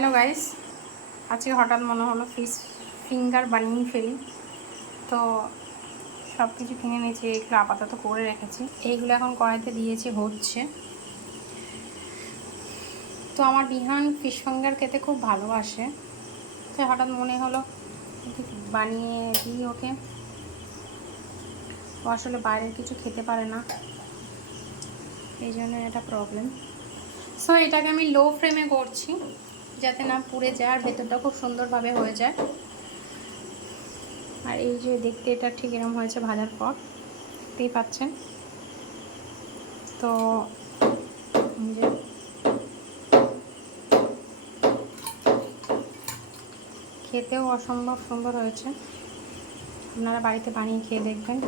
Hello guys, আজকে হঠাৎ মনে হলো ফিশ ফিঙ্গার বানিয়ে ফেলি। তো সব কিছু কিনে নিয়েছি, এগুলো আপাতত করে রেখেছি। এইগুলো এখন কড়াইতে দিয়েছি, হচ্ছে। তো আমার বিহান ফিশ ফিঙ্গার খেতে খুব ভালোবাসে, তো হঠাৎ মনে হলো বানিয়ে দিই ওকে। ও আসলে বাইরের কিছু খেতে পারে না, এই জন্য এটা প্রবলেম। সো এটাকে আমি লো ফ্লেমে করছি যাতে না পুড়ে যায় আর ভেতরটা খুব সুন্দরভাবে হয়ে যায়। আর এই যে দেখতে এটা ঠিক এরকম হয়েছে ভাজার পর, দেখতেই পাচ্ছেন। তো যে খেতেও অসম্ভব সুন্দর হয়েছে, আপনারা বাড়িতে বানিয়ে খেয়ে দেখবেন।